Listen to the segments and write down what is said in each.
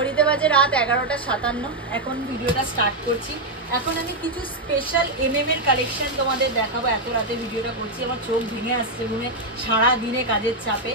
ঘড়িতে বাজে রাত 11:57। এখন ভিডিওটা স্টার্ট করছি। এখন আমি কিছু স্পেশাল এমএম এর কালেকশন তোমাদের দেখাবো। এত রাতে ভিডিওটা করছি, আমার চোখ ভেঙে আসছে ঘুমে, সারা দিনে কাজের চাপে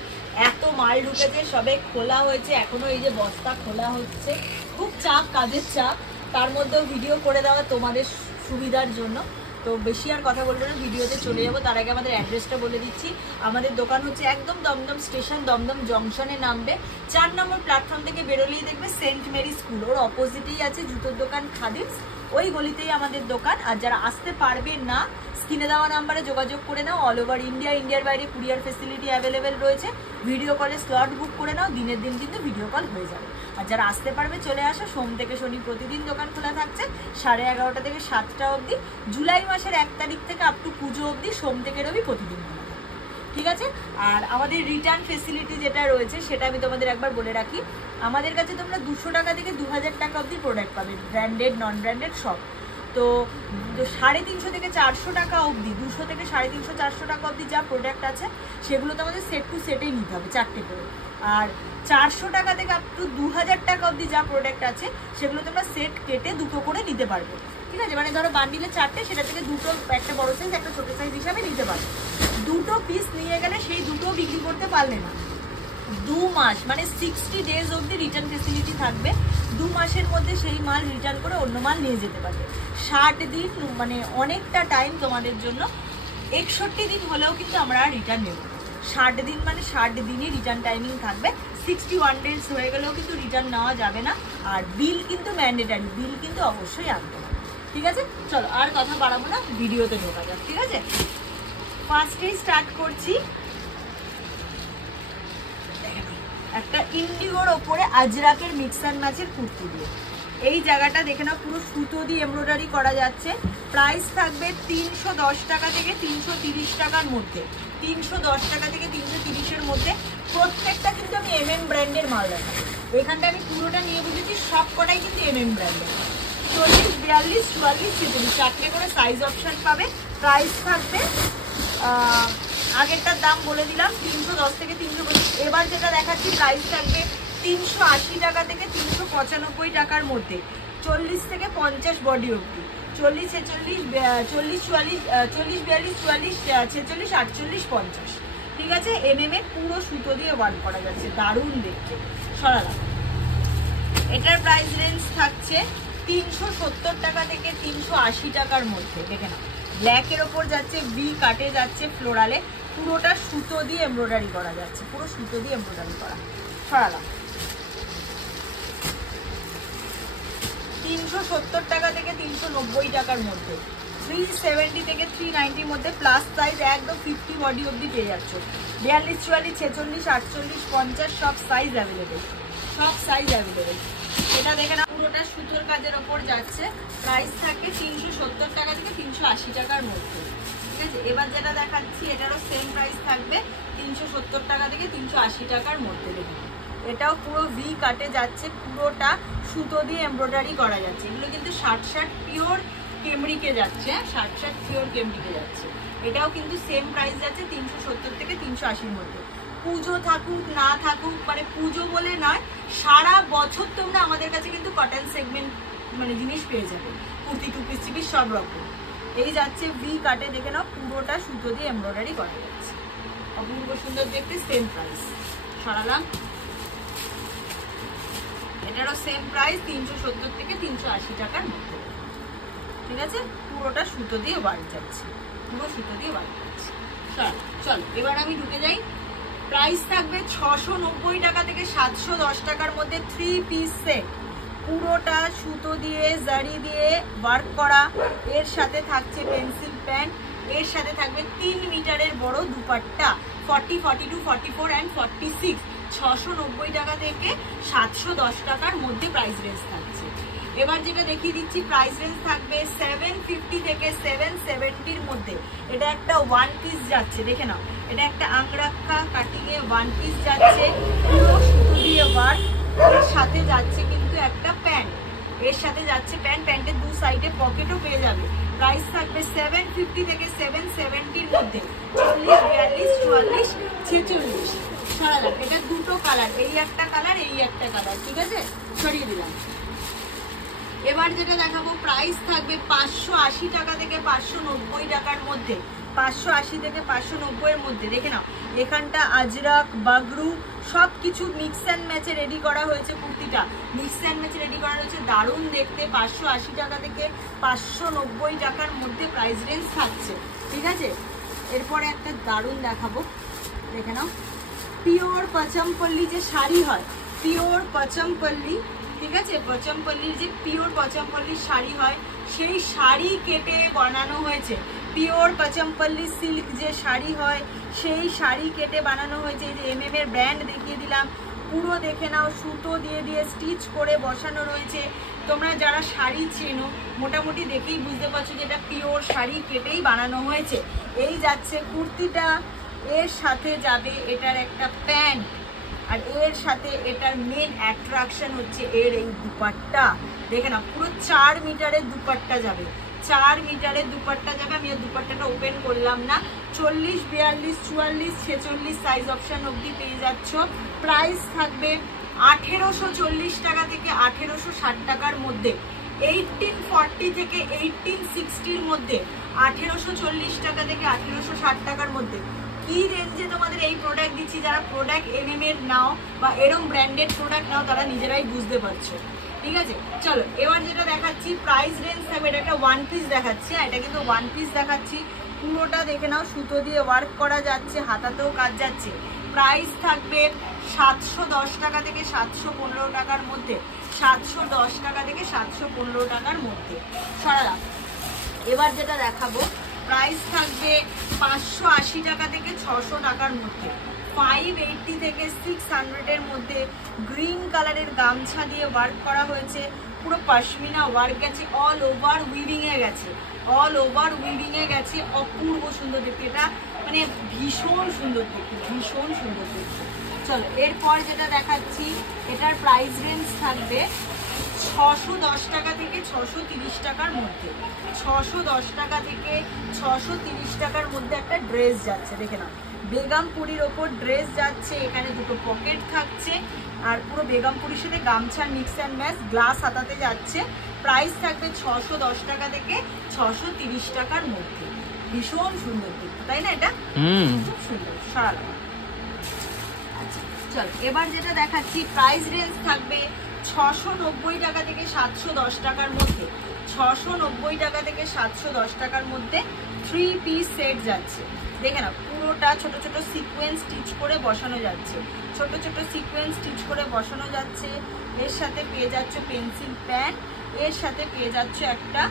এত মাল ঢুকেছে, সবে খোলা হয়েছে, এখনো এই যে বস্তা খোলা হচ্ছে, খুব চাপ, কাজের চাপ, তার মধ্যেও ভিডিও করে দেওয়া তোমাদের সুবিধার জন্য। তো বেশি আর কথা বলবো না, ভিডিওতে চলে যাবো। তার আগে আমাদের অ্যাড্রেসটা বলে দিচ্ছি। আমাদের দোকান হচ্ছে একদম দমদম স্টেশন, দমদম জংশনে নামবে, 4 নম্বর প্ল্যাটফর্ম থেকে বেরোলেই দেখবে সেন্ট মেরি স্কুল, ওর অপোজিটেই আছে জুতোর দোকান খাদিমস, ওই গলিতেই আমাদের দোকান। আর যারা আসতে পারবে না, স্ক্রিনে দেওয়া নাম্বারে যোগাযোগ করে নাও। অল ওভার ইন্ডিয়া, ইন্ডিয়ার বাইরে কুরিয়ার ফেসিলিটি অ্যাভেলেবেল রয়েছে। ভিডিও কলে স্লট বুক করে নাও, দিনের দিন কিন্তু ভিডিও কল হয়ে যাবে। আর যারা আসতে পারবে চলে আসো, সোম থেকে শনি প্রতিদিন দোকান খোলা থাকছে 11:30 থেকে 7টা অবধি। জুলাই মাসের 1 তারিখ থেকে আপ টু পুজো অবধি সোম থেকে রবি প্রতিদিন খোলা থাকবে, ঠিক আছে। আর আমাদের রিটার্ন ফেসিলিটি যেটা রয়েছে সেটা আমি তোমাদের একবার বলে রাখি। আমাদের কাছে তোমরা 200 টাকা থেকে 2000 টাকা অবধি প্রোডাক্ট পাবে, ব্র্যান্ডেড নন ব্র্যান্ডেড সব। তো 350 থেকে 400 টাকা অবধি, 200 থেকে 350 400 টাকা অবধি যা প্রোডাক্ট আছে সেগুলো তোমাদের সেট টু সেটেই নিতে হবে, 4টে করে। আর 400 টাকা থেকে আপ টু 2000 টাকা অবধি যা প্রোডাক্ট আছে সেগুলো তোমরা সেট কেটে 2টো করে নিতে পারবে, ঠিক আছে। মানে ধরো বান্ডিলে 4টে, সেটা থেকে 2টো, একটা বড় সাইজ একটা ছোট সাইজ হিসাবে নিতে পারবে। 2টো পিস নিয়ে গেলে সেই 2টো বিক্রি করতে পারলে না, 2 মাস মানে 60 ডেজ অবধি রিটার্ন ফেসিলিটি থাকবে। 2 মাসের মধ্যে সেই মাল রিটার্ন করে অন্য মাল নিয়ে যেতে পারবে। 60 দিন মানে অনেকটা টাইম তোমাদের জন্য। 61 দিন হলেও কিন্তু আমরা রিটার্ন নেব। 60 দিন মানে 60 দিনই রিটার্ন টাইমিং থাকবে। 61 ডেজ হয়ে গেলেও কিন্তু রিটার্ন নেওয়া যাবে না। আর বিল কিন্তু ম্যান্ডেটারি, বিল কিন্তু অবশ্যই আনতে হবে, ঠিক আছে। চলো আর কথা বাড়াবো না, ভিডিওতে ঢোকা যাক, ঠিক আছে। ফার্স্টেই স্টার্ট করছি একটা ইন্ডিগোর ওপরে আজরাকের মিক্স অ্যান্ড ম্যাচের কুর্তি দিয়ে। এই জায়গাটা দেখে নাও, পুরো সুতো দিয়ে এমব্রয়ডারি করা যাচ্ছে। প্রাইস থাকবে 310 টাকা থেকে 330 টাকার মধ্যে, 310 টাকা থেকে 330-এর মধ্যে। প্রত্যেকটা কিন্তু আমি এমএম ব্র্যান্ডের মাল দেখাবো। এখানটা আমি পুরোটা নিয়ে বুঝেছি, সব কটাই কিন্তু এমএম ব্র্যান্ডের। 40, 42, 44, 46 4টে করে সাইজ অপশন পাবে। প্রাইস থাকবে, আগেরটার দাম বলে দিলাম 310 থেকে 325। এবার যেটা দেখাচ্ছি প্রাইস থাকবে 380 টাকা থেকে 395 টাকার মধ্যে, 40 থেকে 50 বডি অবধি, 40, 46, 40, 44, 40, 42, 44, 46, 48, 50, ঠিক আছে। এমএম এ পুরো সুতো দিয়ে ওয়ার্ক করা যাচ্ছে, দারুণ দেখতে। সরালাম। এটার প্রাইস রেঞ্জ থাকছে 370 টাকা থেকে 380 টাকার মধ্যে। দেখে নাও, ব্ল্যাকের ওপর যাচ্ছে, ভি কাটে যাচ্ছে ফ্লোরালে, পুরোটা সুতো দিয়ে এমব্রয়ডারি করা যাচ্ছে, পুরো সুতো দিয়ে এমব্রয়ডারি করা। সরালাম। 370 টাকা থেকে 390 টাকার মধ্যে, 370 থেকে 390 মধ্যে, প্লাস সাইজ একদম 50 বডি অবধি পেয়ে যাচ্ছ। 42, 44, 46, 48, 50 সব সাইজ অ্যাভেলেবেল, সব সাইজ অ্যাভেলেবেল। এটা দেখে না, পুরোটা সুতোর কাজের ওপর যাচ্ছে। প্রাইস থাকবে 370 টাকা থেকে 380 টাকার মধ্যে, ঠিক আছে। এবার যেটা দেখাচ্ছি এটারও সেম প্রাইস থাকবে 370 টাকা থেকে 380 টাকার মধ্যে। দেখুন, এটাও পুরো ভি কাটে যাচ্ছে, পুরোটা সুতো দিয়ে এমব্রয়ডারি করা যাচ্ছে। এগুলো কিন্তু শার্ট পিওর কেমরিকে যাচ্ছে, হ্যাঁ, শার্ট পিওর কেমরিকে যাচ্ছে। এটাও কিন্তু সেম প্রাইস যাচ্ছে 370 থেকে 380-র মধ্যে। পুজো থাকুক না থাকুক, মানে পুজো বলে নয়, সারা বছর তোমরা আমাদের কাছে কিন্তু কটন সেগমেন্ট মানে জিনিস পেয়ে যাবে, kurti, two piece, three piece সব রকম। এই যাচ্ছে ভি কাটে, দেখে নাও, পুরোটা সুতো দিয়ে এমব্রয়ডারি করা যাচ্ছে, অপূর্ব সুন্দর দেখতে। Same price. সরালাম। এটারও সেম প্রাইস 370 থেকে 380 টাকার মধ্যে, ঠিক আছে। পুরোটা সুতো দিয়ে ওয়ার্ক যাচ্ছে, পুরো সুতো দিয়ে ওয়ার্ক যাচ্ছে। চলো এবার আমি ঢুকে যাই। প্রাইস থাকবে 690 টাকা থেকে 710 টাকার মধ্যে, 3 পিস সেট, পুরোটা সুতো দিয়ে জারি দিয়ে ওয়ার্ক করা। এর সাথে থাকছে পেন্সিল প্যান্ট, এর সাথে থাকবে 3 মিটারের বড় দুপাট্টা, 40, 42, 44 অ্যান্ড 46। 690 টাকা থেকে 710 টাকার মধ্যে প্রাইস রেঞ্জ থাকছে। এবার যেটা দেখিয়ে দিচ্ছি, প্রাইস রেঞ্জ থাকবে 750 থেকে 770-র মধ্যে। এটা একটা 1 পিস যাচ্ছে, দেখে নাও, এটা একটা আংরাক্ষা কাটিং এ 1 পিস যাচ্ছে, পুরো সুতো দিয়ে ওয়ার্ক। এর সাথে যাচ্ছে কিন্তু একটা প্যান্ট, এর সাথে যাচ্ছে প্যান্ট, প্যান্টের 2 সাইডে পকেটও পেয়ে যাবে। প্রাইস থাকবে 750 থেকে 770-র মধ্যে, 40, 42, 44, 46। সরালাম। এটা দুটো কালার, এই একটা কালার, এই একটা কালার, ঠিক আছে, সরিয়ে দিলাম। এবার যেটা দেখাবো প্রাইস থাকবে 580 টাকা থেকে 590 টাকার মধ্যে, 580 থেকে 590 এর মধ্যে। দেখে নাও এখানটা আজরাক বাগরু সব কিছু মিক্স অ্যান্ড ম্যাচে রেডি করা হয়েছে। কুর্তিটা মিক্স অ্যান্ড ম্যাচে রেডি করা হয়েছে, দারুণ দেখতে। 580 টাকা থেকে 590 টাকার মধ্যে প্রাইস রেঞ্জ থাকছে, ঠিক আছে। এরপরে একটা দারুণ দেখাবো, দেখে নাও পিওর পচমপল্লি যে শাড়ি হয়, পিওর পচমপল্লি, ঠিক আছে, পচমপল্লির যে পিওর পচমপল্লির শাড়ি হয় সেই শাড়ি কেটে বানানো হয়েছে। পিওর পচমপল্লি সিল্ক যে শাড়ি হয় সেই শাড়ি কেটে বানানো হয়েছে। এই যে MM এর ব্র্যান্ড দেখিয়ে দিলাম, পুরো দেখে নাও সুতো দিয়ে দিয়ে স্টিচ করে বসানো রয়েছে। তোমরা যারা শাড়ি চেনো মোটামুটি দেখেই বুঝতে পারছো যে এটা পিওর শাড়ি কেটেই বানানো হয়েছে। এই যাচ্ছে কুর্তিটা, এর সাথে যাবে এটার একটা প্যান্ট, আর এর সাথে এটার মেন অ্যাট্রাকশন হচ্ছে এর এই দুপাট্টা। দেখে না পুরো 4 মিটারের দুপাট্টা যাবে, 4 মিটারের দুপাট্টা যাবে। আমি এই দুপাট্টাটা ওপেন করলাম না। 40, 42, 44, 46 সাইজ অপশন অবধি পেয়ে যাচ্ছ। প্রাইস থাকবে 1840 টাকা থেকে 1860 টাকার মধ্যে, 1840 থেকে 1860 মধ্যে, 1840 টাকা থেকে 1860 টাকার মধ্যে। কি রেঞ্জে তোমাদের এই প্রোডাক্ট দিচ্ছি, যারা প্রোডাক্ট MM এর নাও বা এরকম ব্র্যান্ডেড প্রোডাক্ট নাও তারা নিজেরাই বুঝতে পারছো, ঠিক আছে। চলো এবার যেটা দেখাচ্ছি প্রাইস রেঞ্জ থাকবে, এটা একটা ওয়ান পিস দেখাচ্ছি, এটা কিন্তু ওয়ান পিস দেখাচ্ছি। পুরোটা দেখে নাও সুতো দিয়ে ওয়ার্ক করা যাচ্ছে, হাতাতেও কাজ যাচ্ছে। প্রাইস থাকবে 710 টাকা থেকে 715 টাকার মধ্যে, 710 টাকা থেকে 715 টাকার মধ্যে। সরালাম। এবার যেটা দেখাবো প্রাইস থাকবে 580 টাকা থেকে 600 টাকার মধ্যে, 580 থেকে 600 এর মধ্যে। গ্রিন কালারের গামছা দিয়ে ওয়ার্ক করা হয়েছে, পুরো পশমিনা ওয়ার্ক গেছে, অল ওভার উইভিং এ গেছে, অল ওভার উইভিং এ গেছে। অপূর্ব সুন্দর দেখতে, এটা মানে ভীষণ সুন্দর দেখতে, ভীষণ সুন্দর দেখতে। চলো এরপর যেটা দেখাচ্ছি এটার প্রাইস রেঞ্জ থাকবে 610 টাকা থেকে 630 টাকার মধ্যে, 610 টাকা থেকে 630 টাকার মধ্যে একটা ড্রেস যাচ্ছে। দেখে নাও বেগমপুরির ওপর ড্রেস যাচ্ছে, এখানে দুটো পকেট থাকছে, আর পুরো বেগমপুরির সাথে গামছার মিক্স অ্যান্ড ম্যাচ, গ্লাস হাতাতে যাচ্ছে। প্রাইস থাকবে 610 টাকা থেকে 630 টাকার মধ্যে। ভীষণ সুন্দর দেখতে, তাই না? এটা খুব সুন্দর, সারা। আচ্ছা চল এবার যেটা দেখাচ্ছি প্রাইস রেঞ্জ থাকবে 690 টাকা থেকে 710 টাকার মধ্যে, 690 টাকা থেকে 710 টাকার মধ্যে 3 পিস সেট যাচ্ছে। দেখে না পুরোটা ছোট ছোট সিকোয়েন্স স্টিচ করে বসানো যাচ্ছে, ছোট ছোট সিকোয়েন্স স্টিচ করে বসানো যাচ্ছে। এর সাথে পেয়ে যাচ্ছে পেন্সিল প্যান্ট, এর সাথে পেয়ে যাচ্ছে একটা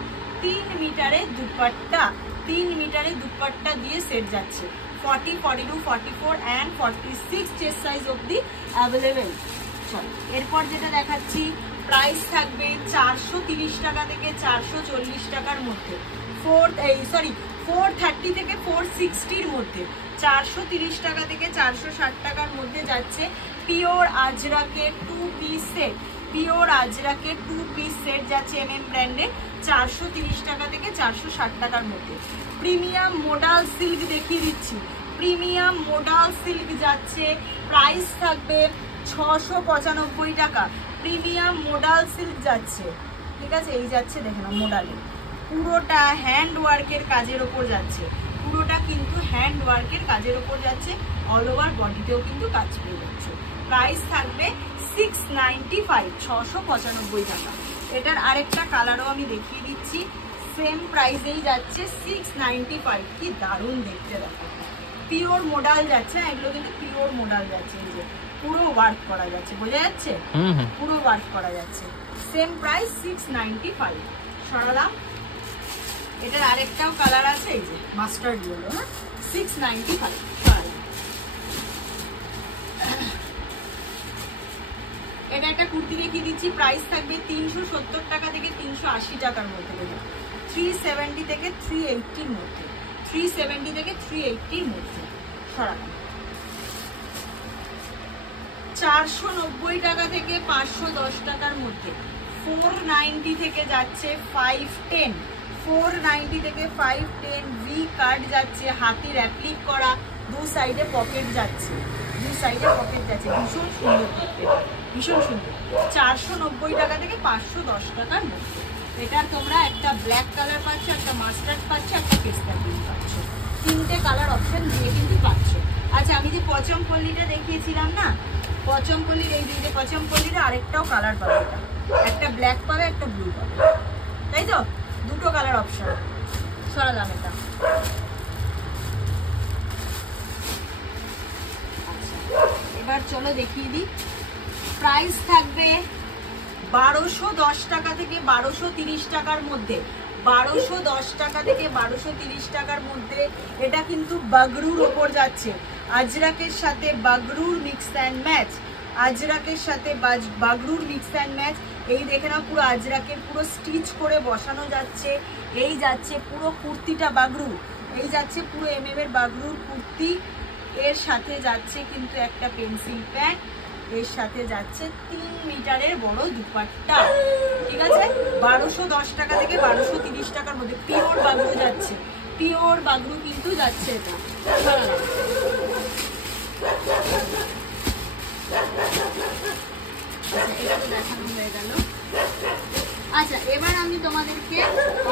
3 মিটারের দুপাট্টা, 3 মিটারের দুপাট্টা দিয়ে সেট যাচ্ছে। 40, 42, 44 and 46 চেস্ট সাইজ অবধি অ্যাভেলেবেল। চলো এরপর যেটা দেখাচ্ছি প্রাইস থাকবে 430 টাকা থেকে 440 টাকার মধ্যে, 430 থেকে 460 মধ্যে, 430 টাকা থেকে 460 টাকার মধ্যে যাচ্ছে। পিওর আজরাকের 2 পিস সেট, পিওর আজরাকের 2 পিস সেট যাচ্ছে MM ব্র্যান্ডে 430 টাকা থেকে 460 টাকার মধ্যে। প্রিমিয়াম মোডাল সিল্ক দেখিয়ে দিচ্ছি, প্রিমিয়াম মোডাল সিল্ক যাচ্ছে, প্রাইস থাকবে 695 টাকা। প্রিমিয়াম মোডাল সিল্ক যাচ্ছে, ঠিক আছে, এই যাচ্ছে দেখে নাও মোডালে, পুরোটা হ্যান্ড ওয়ার্কের কাজের ওপর যাচ্ছে, পুরোটা কিন্তু হ্যান্ড ওয়ার্কের কাজের ওপর যাচ্ছে, অল ওভার বডিতেও কিন্তু কাজ পেয়ে যাচ্ছে। প্রাইস থাকবে 695, 695 টাকা। এটার আরেকটা কালারও আমি দেখিয়ে দিচ্ছি, সেম প্রাইসেই যাচ্ছে 695। কি দারুণ দেখতে দেখো, পিওর মোডাল যাচ্ছে, এগুলো কিন্তু পিওর মোডাল যাচ্ছে, এই যে পুরো ওয়ার্ক করা যাচ্ছে, বোঝা যাচ্ছে, পুরো ওয়ার্ক করা যাচ্ছে। Same price 695। সরালাম। এটার আরেকটাও কালার আছে, এই যে মাস্টার্ড ইয়েলো, হ্যাঁ 695। সরালাম। এটা একটা কুর্তি দেখিয়ে দিচ্ছি, প্রাইস থাকবে 370 টাকা থেকে 380 টাকার মধ্যে, 370 থেকে 380 এর মধ্যে, 370 থেকে 380 এর মধ্যে। সরালাম। 490 টাকা থেকে 510 টাকার মধ্যে, 490 থেকে যাচ্ছে 510, 490 থেকে 510 ভি কাট যাচ্ছে, হাতির অ্যাপ্লিক করা, দু সাইডে পকেট যাচ্ছে, দুই সাইডে পকেট যাচ্ছে, ভীষণ সুন্দর, ভীষণ সুন্দর। 490 টাকা থেকে 510 টাকার মধ্যে। এটা তোমরা একটা ব্ল্যাক কালার পাচ্ছ, একটা মাস্টার্ড পাচ্ছ, একটা পেস্তা গ্রিন পাচ্ছ, 3টে কালার অপশন দিয়ে কিন্তু পাচ্ছ। আচ্ছা, আমি যে পচমপল্লিটা দেখিয়েছিলাম না, পচমপল্লির এই যে পচমপল্লির আরেকটাও কালার পাবে, এটা একটা ব্ল্যাক পাবে, একটা ব্লু পাবে, তাই তো? দুটো কালার অপশন। সরালাম এটা। এবার চলো দেখিয়ে দিই। প্রাইস থাকবে 1210 টাকা থেকে 1230 টাকার মধ্যে। 1210 টাকা থেকে 1230 টাকার মধ্যে। এটা কিন্তু বাগরুর ওপর যাচ্ছে, আজরাকের সাথে বাগরুর মিক্স অ্যান্ড ম্যাচ, আজরাকের সাথে বাগরুর মিক্স অ্যান্ড ম্যাচ। এই দেখে নাও, পুরো আজরাকের পুরো স্টিচ করে বসানো যাচ্ছে। এই যাচ্ছে পুরো কুর্তিটা বাগরু, এই যাচ্ছে পুরো এর বাগরুর কুর্তি। এর সাথে যাচ্ছে কিন্তু একটা পেন্সিল প্যান্ট, এর সাথে যাচ্ছে 3 মিটারের বড় দুপাট্টা। ঠিক আছে, 1210 টাকা থেকে 1230 টাকার মধ্যে পিওর বাগরু যাচ্ছে, পিওর বাগরু কিন্তু যাচ্ছে এটা। এটা তো দেখানো হয়ে গেল। আচ্ছা, এবার আমি তোমাদেরকে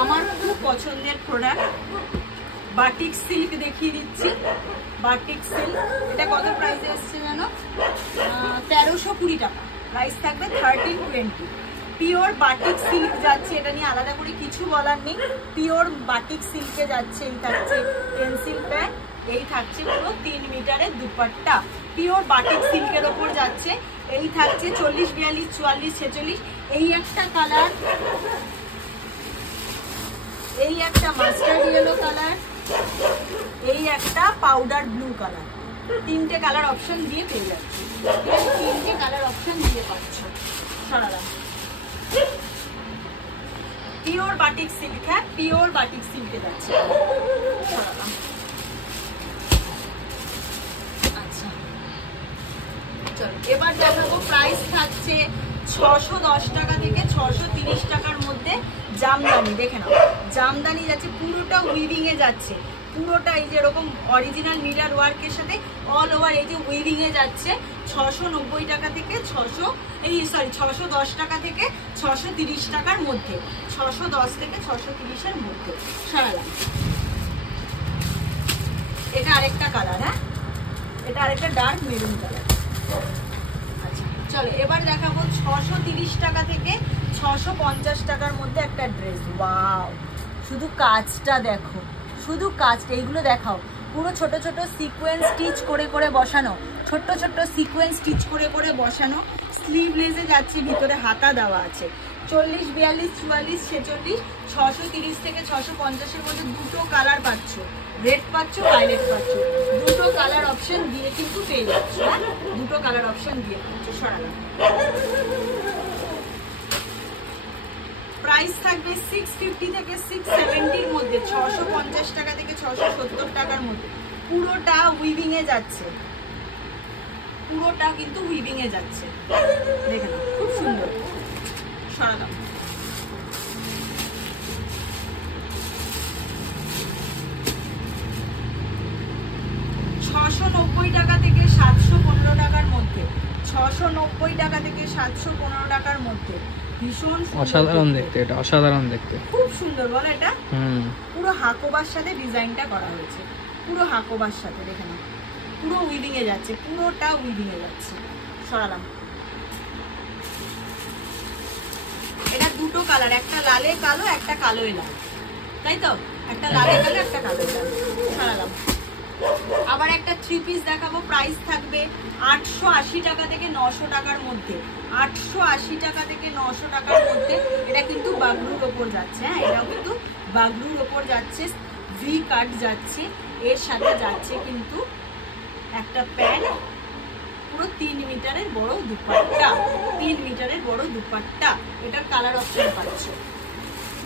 আমার খুব পছন্দের প্রোডাক্ট বাটিক সিল্ক দেখিয়ে দিচ্ছি। বাটিক সিল্ক এটা কত প্রাইসে এসছে জানো? 1320 টাকা। প্রাইস থাকবে 1320। পিওর বাটিক সিল্ক যাচ্ছে, এটা নিয়ে আলাদা করে কিছু বলার নেই। পিওর বাটিক সিল্কে যাচ্ছে। এই থাকছে পেন্সিল প্যান্ট, এই থাকছে পুরো 3 মিটারের দুপাট্টা, পিওর বাটিক সিল্কের ওপর যাচ্ছে। এই থাকছে 40, 42, 44, 46। এই একটা কালার, এই একটা মাস্টার্ড ইয়েলো কালার, এই একটা পাউডার ব্লু কালার। 3টে কালার অপশন দিয়ে পেয়ে যাচ্ছে। 3টে কালার অপশন দিয়ে পাচ্ছ। সরালাম। পিওর বাটিক সিল্ক, হ্যাঁ পিওর বাটিক সিল্কে যাচ্ছে। সরালাম। আচ্ছা চলো এবার দেখাবো। প্রাইস থাকছে 610 টাকা থেকে 630 টাকার মধ্যে। জামদানি দেখে নাও, জামদানি যাচ্ছে পুরোটা উইভিং এ যাচ্ছে, পুরোটা এই যে এরকম অরিজিনাল মিলার ওয়ার্কের সাথে অল ওভার এই যে উইভিং এ যাচ্ছে। 690 টাকা থেকে 610 টাকা থেকে 630 টাকার মধ্যে, 610 থেকে 630 এর মধ্যে। সরালাম। এটা আরেকটা কালার, হ্যাঁ এটা আরেকটা ডার্ক মেরুন কালার। আচ্ছা চলো এবার দেখাবো 630 টাকা থেকে 650 টাকার মধ্যে একটা ড্রেস। ওয়াও, শুধু কাজটা দেখো, শুধু কাজটা, এইগুলো দেখাও। পুরো ছোট ছোট সিকোয়েন্স স্টিচ করে করে বসানো, ছোট্ট ছোট্ট সিকোয়েন্স স্টিচ করে করে বসানো। স্লিভলেসে যাচ্ছে, ভিতরে হাতা দেওয়া আছে। 40, 42, 44, 46, 630 থেকে 650-এর মধ্যে দুটো কালার পাচ্ছ, রেড পাচ্ছ, ভায়োলেট পাচ্ছ। দুটো কালার অপশন দিয়ে কিন্তু পেয়ে যাচ্ছ, হ্যাঁ দুটো কালার অপশন দিয়ে পাচ্ছ। সরালাম। প্রাইস থাকবে 650 থেকে 670-র মধ্যে, 650 টাকা থেকে 670 টাকার মধ্যে। পুরোটা উইভিং এ যাচ্ছে, পুরোটা কিন্তু উইভিং এ যাচ্ছে। দেখে নাও, খুব সুন্দর। সরালাম। $690 টাকা থেকে 715 টাকার মধ্যে, 690 টাকা থেকে 715 টাকার মধ্যে। ভীষণ অসাধারণ দেখতে, এটা অসাধারণ দেখতে, খুব সুন্দর বলো। এটা পুরো হাকোবার সাথে ডিজাইনটা করা হয়েছে, পুরো হাকোবার সাথে। দেখে নাও, পুরো উইভিং এ যাচ্ছে, পুরোটা উইভিং এ যাচ্ছে। সরালাম। এটা দুটো কালার, একটা লালে কালো, একটা কালোয় লাল, তাই তো? একটা লালে কালো, একটা কালোয় লাল। সরালাম। আবার একটা 3 পিস দেখাবো। প্রাইস থাকবে 880 টাকা থেকে 900 টাকার মধ্যে, 880 টাকা থেকে 900 টাকার মধ্যে। এটা কিন্তু বাগরুর ওপর যাচ্ছে, হ্যাঁ এটাও কিন্তু বাগরুর ওপর যাচ্ছে, ভি কাট যাচ্ছে। এর সাথে যাচ্ছে কিন্তু একটা প্যান্ট, পুরো 3 মিটারের বড় দুপাট্টা, 3 মিটারের বড় দুপাট্টা। এটার কালার অপশন পাচ্ছ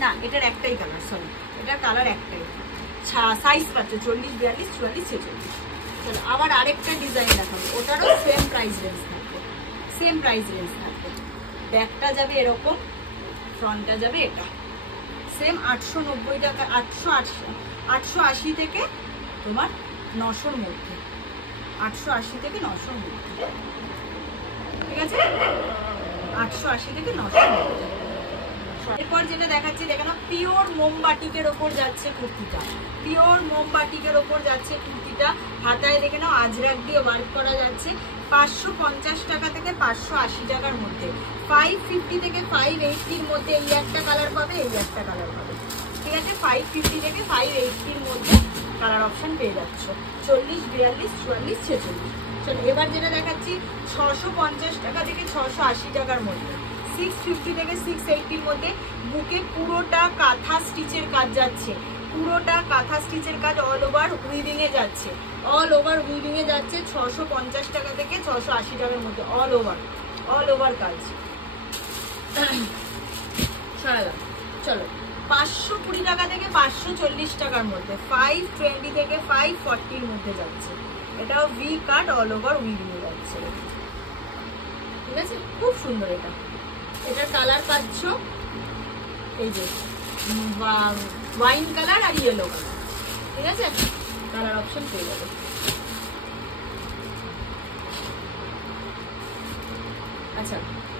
না, এটার একটাই কালার, সরি এটার কালার একটাই। সাইজ পাচ্ছ 40, 42, 44, 46। চলো আবার আরেকটা ডিজাইন দেখাবো, ওটারও সেম প্রাইস রেঞ্জ থাকবে, সেম প্রাইস রেঞ্জ থাকবে। ব্যাকটা যাবে এরকম, ফ্রন্টটা যাবে এটা। সেম 890 টাকা, 880 থেকে তোমার 900-র মধ্যে। 880 থেকে 900 মধ্যে, ঠিক আছে? 880 থেকে 900 মধ্যে। এরপর যেটা দেখাচ্ছি দেখে না, পিওর মোমবাটিকের ওপর যাচ্ছে কুর্তিটা, পিওর মোমবাটিকের ওপর যাচ্ছে কুর্তিটা। হাতায় দেখে নাও আজরাক দিয়ে ওয়ার্ক করা যাচ্ছে। 550 টাকা থেকে 580 টাকার মধ্যে, 550 থেকে 580-র মধ্যে এই একটা কালার পাবে, এই একটা কালার পাবে, ঠিক আছে? 550 থেকে 580-র মধ্যে কালার অপশন পেয়ে যাচ্ছ। 40, 42, 44, 46। চলো এবার যেটা দেখাচ্ছি 650 টাকা থেকে 680 টাকার মধ্যে, 650 থেকে 680-র মধ্যে। বুকে পুরোটা কাঁথা স্টিচের কাজ যাচ্ছে, পুরোটা কাঁথা স্টিচের কাজ অল ওভার উইভিং এ যাচ্ছে, অল ওভার উইভিং এ যাচ্ছে। 650 টাকা থেকে 680 টাকার মধ্যে অল ওভার কাজ। চলো 520 টাকা থেকে 540 টাকার মধ্যে, 520 থেকে 540-র মধ্যে যাচ্ছে। এটাও V cut all over weaving এ যাচ্ছে, ঠিক আছে? খুব সুন্দর এটা। এটার কালার পাচ্ছ এই যে ওয়াইন কালার আর ইয়েলো কালার, ঠিক আছে? কালার অপশন পেয়ে যাবে। আচ্ছা,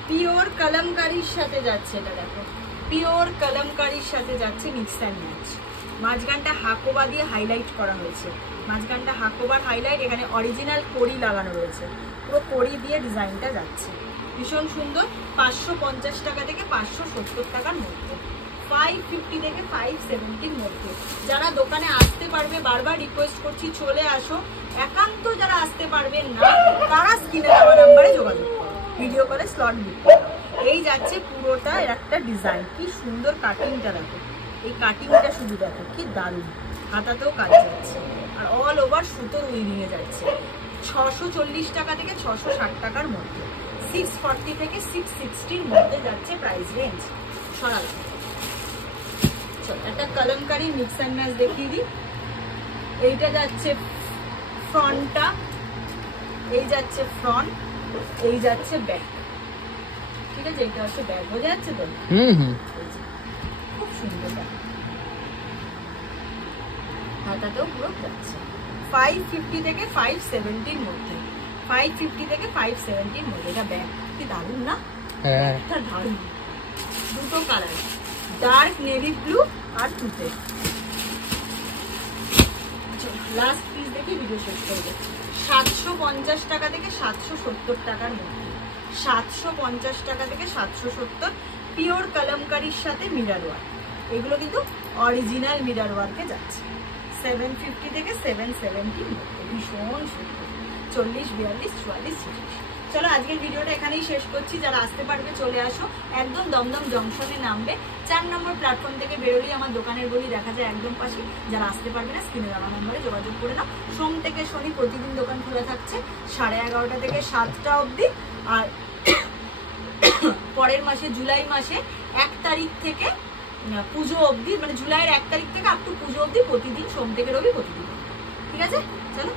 পিওর কলমকারীর সাথে যাচ্ছে এটা, দেখো পিওর কলমকারীর সাথে যাচ্ছে, মিক্স অ্যান্ড ম্যাচ। মাঝখানটা হাকোবা দিয়ে হাইলাইট করা হয়েছে, মাঝখানটা হাকোবার হাইলাইট, এখানে অরিজিনাল কড়ি লাগানো রয়েছে, পুরো কড়ি দিয়ে ডিজাইনটা যাচ্ছে, ভীষণ সুন্দর। 550 টাকা থেকে 570 টাকার মধ্যে, 550 থেকে 570-র মধ্যে। যারা দোকানে আসতে পারবে, বারবার রিকোয়েস্ট করছি চলে আসো। একান্ত যারা আসতে পারবেন না তারা স্ক্রিনে দেওয়া নাম্বারে যোগাযোগ করো, ভিডিও কলে স্লট বুক করো। এই যাচ্ছে পুরোটা এর একটা ডিজাইন, কি সুন্দর কাটিংটা দেখো, এই কাটিংটা শুধু দেখো কি দারুণ, হাতাতেও কাজ যাচ্ছে আর অল ওভার সুতোর উইভিং এ যাচ্ছে। 640 টাকা থেকে 660 টাকার মধ্যে, 640 থেকে 660-র মধ্যে যাচ্ছে প্রাইস রেঞ্জ। সরাল একটা কলমকারি মিক্স অ্যান্ড ম্যাচ দেখিয়ে দিই। এইটা যাচ্ছে ফ্রন্টটা, এই যাচ্ছে ফ্রন্ট, এই যাচ্ছে ব্যাক, ঠিক আছে? এইটা হচ্ছে ব্যাক, বোঝা যাচ্ছে তো? খুব সুন্দর, হাতাতেও পুরো যাচ্ছে। 550 থেকে 570-র মধ্যে, 550 থেকে 570-র মধ্যে। এটা ব্যাক, কি দারুণ না? একটা দারুণ, দুটো কালার, ডার্ক নেভি ব্লু আর তুতে। লাস্ট পিস দেখি ভিডিও শেষ করবো। 750 টাকা থেকে 770 টাকার মধ্যে, 750 টাকা থেকে 770, পিওর কলমকারীর সাথে মিরর ওয়ার্ক। এগুলো কিন্তু অরিজিনাল মিরর ওয়ার্কে যাচ্ছে। 750 থেকে 770-র মধ্যে, ভীষণ সুন্দর। 40, 42, 44, 46। চলো আজকের ভিডিওটা এখানেই শেষ করছি। যারা আসতে পারবে চলে আসো, একদম দমদম জংশনে নামবে, 4 নম্বর প্ল্যাটফর্ম থেকে বেরোলেই আমার দোকানের গলি দেখা যায় একদম পাশে। যারা আসতে পারবে না স্ক্রিনে দেওয়া নম্বরে যোগাযোগ করে নাও। সোম থেকে শনি প্রতিদিন দোকান খোলা থাকছে 11:30 থেকে 7টা অবধি। আর পরের মাসে জুলাই মাসে 1 তারিখ থেকে পুজো অবধি, মানে জুলাইয়ের 1 তারিখ থেকে আপ টু পুজো অবধি প্রতিদিন, সোম থেকে রবি প্রতিদিন, ঠিক আছে? চলো।